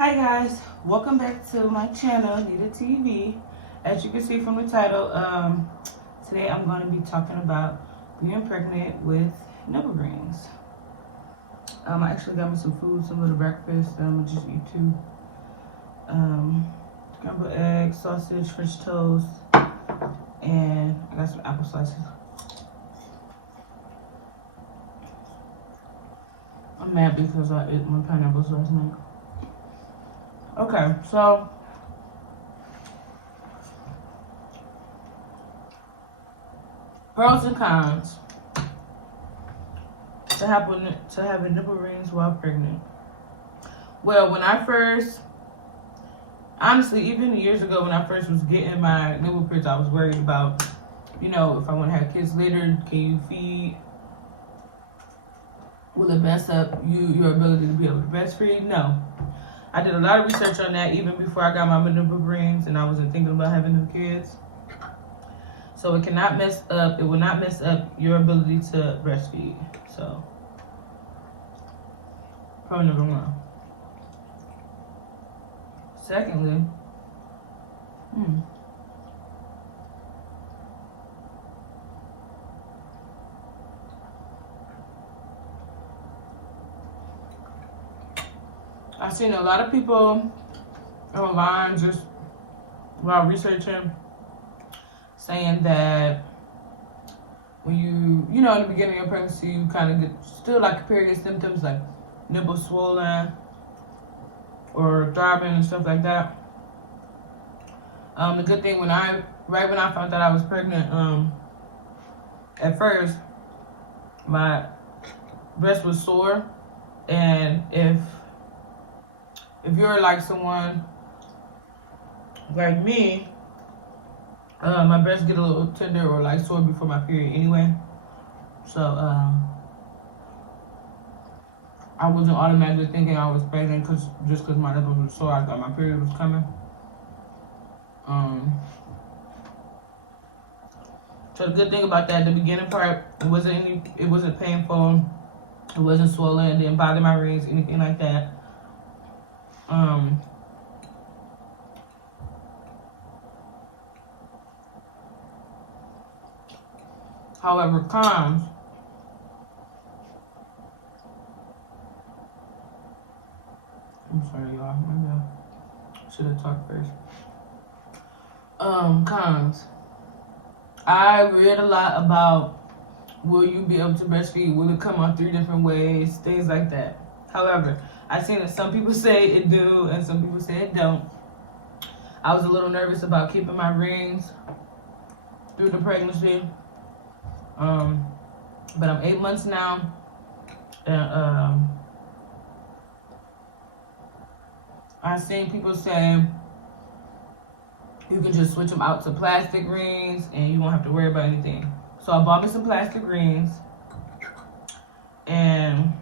Hi guys, welcome back to my channel, Nita TV. As you can see from the title, today I'm going to be talking about being pregnant with nipple rings. I actually got me some food, some little breakfast. I'm gonna just eat two. Scrambled eggs, sausage, French toast, and I got some apple slices. I'm mad because I ate my pineapples last night. Okay, so pros and cons to having nipple rings while pregnant. Well, when I first, honestly, even years ago when I first was getting my nipple pricks, I was worried about, if I want to have kids later, can you feed? Will it mess up your ability to be able to breastfeed? No. I did a lot of research on that even before I got my nipple rings and I wasn't thinking about having new kids. So it will not mess up your ability to breastfeed. So, pro number one. Secondly, I've seen a lot of people online just while researching saying that when you in the beginning of pregnancy, you kind of get still like period symptoms like nipple swollen or throbbing and stuff like that. The good thing right when I found out I was pregnant, at first my breast was sore, and if you're like someone like me, my breasts get a little tender or like sore before my period anyway. So I wasn't automatically thinking I was pregnant just because my nipples were sore. I thought my period was coming. So the good thing about that, the beginning part, it wasn't painful, it wasn't swollen, it didn't bother my rings, anything like that. However, cons. I'm sorry, y'all. Maybe I should have talked first. Cons. I read a lot about will you be able to breastfeed? Will it come out 3 different ways? Things like that. However, I've seen that some people say it do and some people say it don't. I was a little nervous about keeping my rings through the pregnancy. But I'm 8 months now, and I've seen people say you can just switch them out to plastic rings and you won't have to worry about anything. So I bought me some plastic rings, and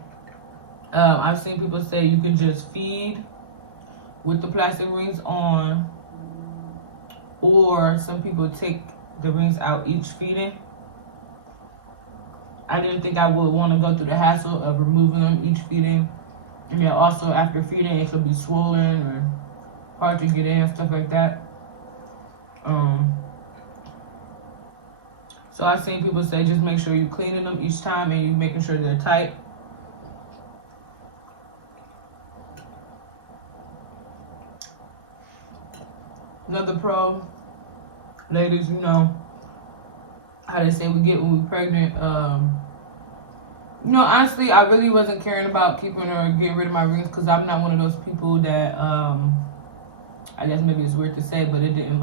I've seen people say you can just feed with the plastic rings on, or some people take the rings out each feeding. I didn't think I would want to go through the hassle of removing them each feeding. And then also after feeding, it could be swollen or hard to get in, stuff like that. So I've seen people say just make sure you're cleaning them each time and you're making sure they're tight. Another pro, ladies, you know how they say we get when we're pregnant. Honestly, I really wasn't caring about keeping or getting rid of my rings because I'm not one of those people that, I guess maybe it's weird to say, but it didn't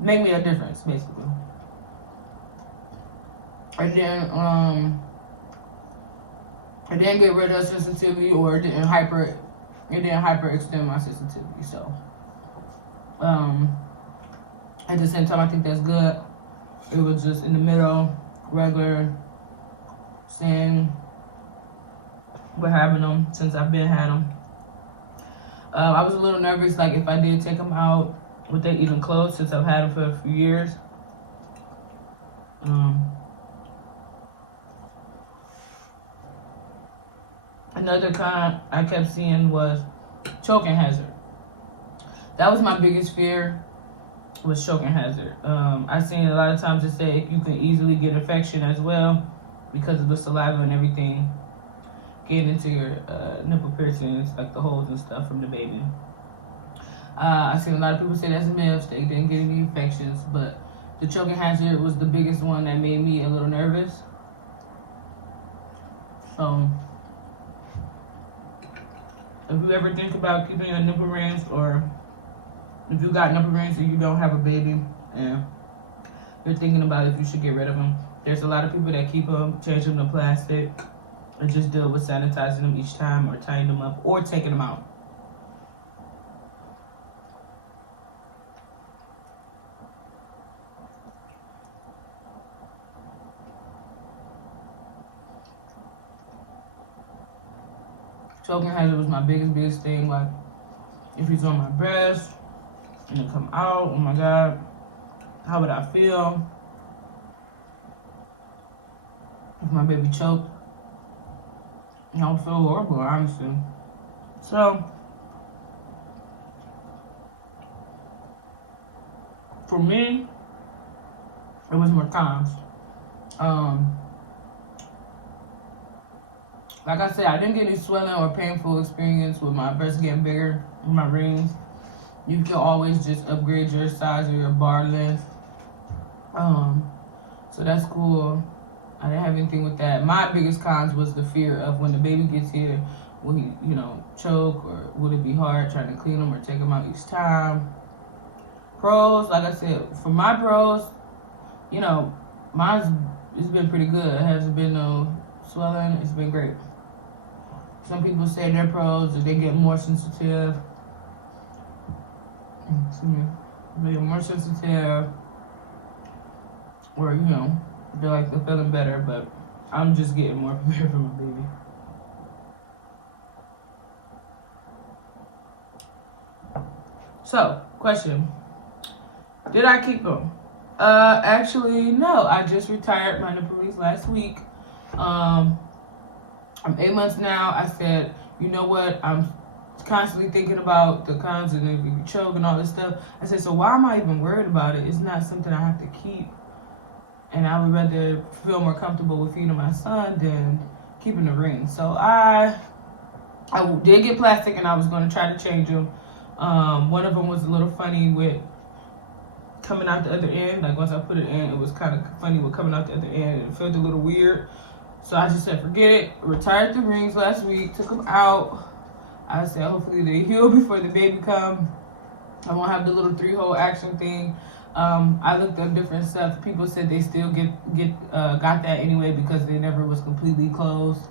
make me a difference, basically. I didn't get rid of sensitivity, or it didn't hyperextend my sensitivity. So, at the same time, I think that's good. It was just in the middle, regular, same with having them since I've been had them. I was a little nervous, like if I did take them out, would they even close since I've had them for a few years. And Another con I kept seeing was choking hazard. That was my biggest fear, was choking hazard. I seen a lot of times it say you can easily get infection as well because of the saliva and everything getting into your nipple piercings, like the holes and stuff from the baby. I seen a lot of people say that's a myth, they didn't get any infections, but the choking hazard was the biggest one that made me a little nervous. So, if you ever think about keeping your nipple rings, or if you got nipple rings and you don't have a baby and you're thinking about if you should get rid of them, there's a lot of people that keep them, change them to plastic, and just deal with sanitizing them each time or tying them up or taking them out. Choking hazard was my biggest thing. Like, if he's on my breast and it come out, oh my God, how would I feel? If my baby choked, I would feel horrible, honestly. So, for me, it was more times. Like I said, I didn't get any swelling or painful experience with my breast getting bigger with my rings. You can always just upgrade your size or your bar length. So that's cool. I didn't have anything with that. My biggest cons was the fear of when the baby gets here, will he, choke, or would it be hard trying to clean him or take him out each time? Pros, like I said, for my pros, it's been pretty good. It hasn't been no swelling. It's been great. Some people say their pros that they get more sensitive. They get more sensitive, or they're like they're feeling better. But I'm just getting more prepared for my baby. So, question: did I keep them? Actually, no. I just retired my nipple rings last week. I'm 8 months now. I said, you know what? I'm constantly thinking about the cons and if you choke and all this stuff. I said, so why am I even worried about it? It's not something I have to keep. And I would rather feel more comfortable with feeding my son than keeping the ring. So I did get plastic and I was going to try to change them. One of them was a little funny with coming out the other end. Like once I put it in, it was kind of funny with coming out the other end. It felt a little weird. So I just said, forget it. Retired the rings last week, took them out. I said, hopefully they heal before the baby come. I won't have the little 3-hole action thing. I looked up different stuff. People said they still got that anyway because they never was completely closed.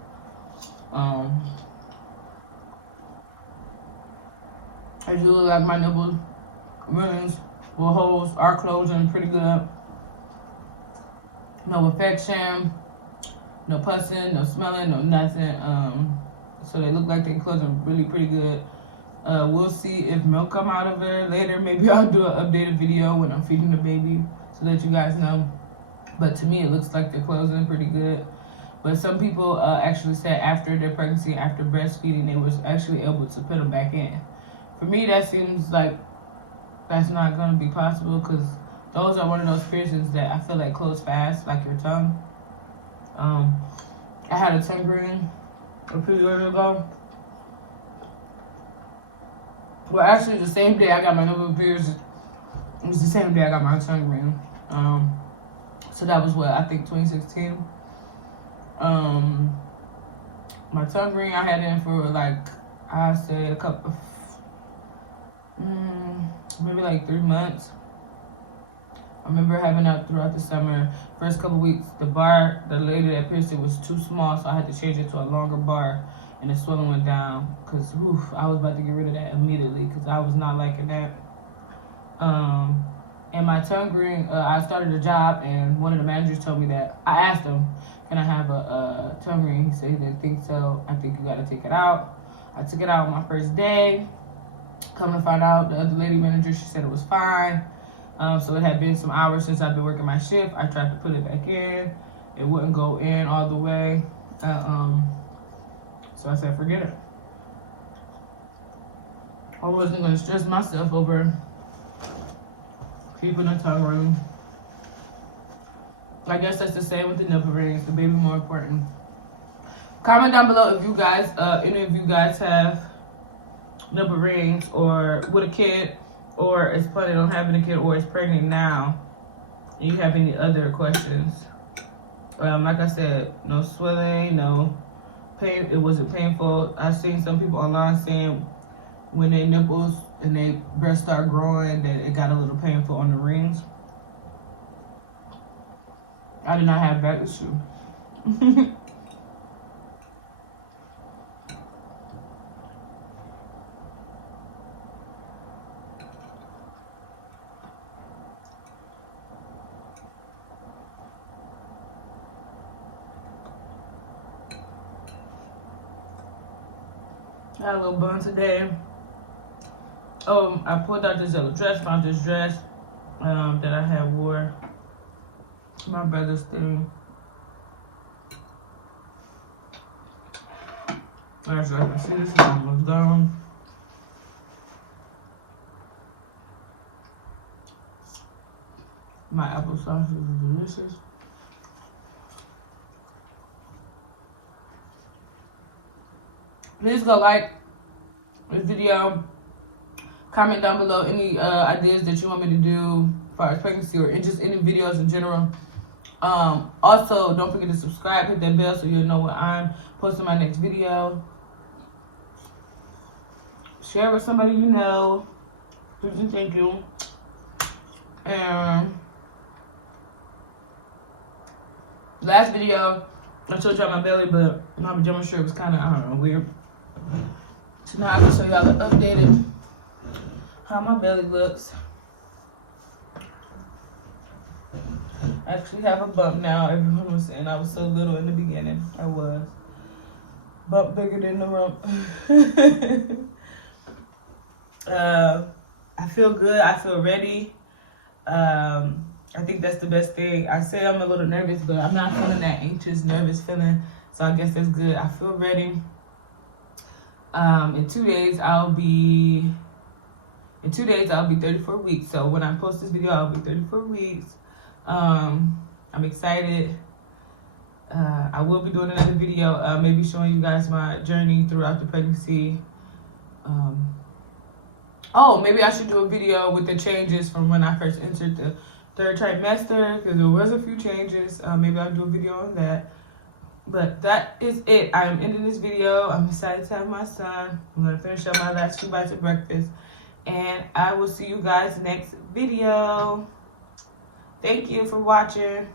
I do look like my nipple rings with holes are closing pretty good. No infection. No pussing, no smelling, no nothing. So they look like they're closing really pretty good. We'll see if milk come out of it later. Maybe I'll do an updated video when I'm feeding the baby so that you guys know. But to me, it looks like they're closing pretty good. But some people actually said after their pregnancy, after breastfeeding, they was actually able to put them back in. For me, that seems like that's not going to be possible because those are one of those piercings that I feel like close fast, like your tongue. I had a tongue ring a few years ago. Well, actually, the same day I got my nipple pierced, it was the same day I got my tongue ring. So that was what, I think 2016. My tongue ring I had in for like, I say a couple, maybe like 3 months. I remember having out throughout the summer. First couple weeks, the lady that pierced it was too small, so I had to change it to a longer bar, and the swelling went down. Cause I was about to get rid of that immediately, cause I was not liking that. And my tongue ring, I started a job, and one of the managers told me that. I asked him, "Can I have a tongue ring?" He said he didn't think so. I think you gotta take it out. I took it out on my first day. Come and find out, the other lady manager, she said it was fine. So it had been some hours since I've been working my shift. I tried to put it back in. It wouldn't go in all the way. So So I said, forget it. I wasn't going to stress myself over keeping a tongue ring. I guess that's the same with the nipple rings. The baby more important. Comment down below if you guys, any of you guys have nipple rings or with a kid, or is planning on having a kid, or is pregnant now. And you have any other questions? Like I said, no swelling, no pain. It wasn't painful. I've seen some people online saying when their nipples and their breasts start growing that it got a little painful on the rings. I did not have that issue. Got a little bun today. Oh, I pulled out this little dress, found this dress that I had wore. My brother's thing. As I can see, this is almost done. My applesauce is delicious. Please go like this video. Comment down below any ideas that you want me to do as far as pregnancy or just any videos in general. Also, don't forget to subscribe, hit that bell so you'll know when I'm posting my next video. Share with somebody you know. Please and thank you. And last video, I showed y'all my belly, but my pajama shirt was kind of, I don't know, weird. So now I can show y'all the updated, how my belly looks. I actually have a bump now. Everyone was saying I was so little in the beginning. I was. Bump bigger than the rump. I feel good. I feel ready. I think that's the best thing. I say I'm a little nervous, but I'm not feeling that anxious, nervous feeling. So I guess that's good. I feel ready. In 2 days, I'll be 34 weeks. So when I post this video, I'll be 34 weeks. I'm excited. I will be doing another video, maybe showing you guys my journey throughout the pregnancy. Oh, maybe I should do a video with the changes from when I first entered the 3rd trimester, because there was a few changes. Maybe I'll do a video on that. But that is it. I am ending this video. I'm excited to have my son. I'm going to finish up my last 2 bites of breakfast. And I will see you guys next video. Thank you for watching.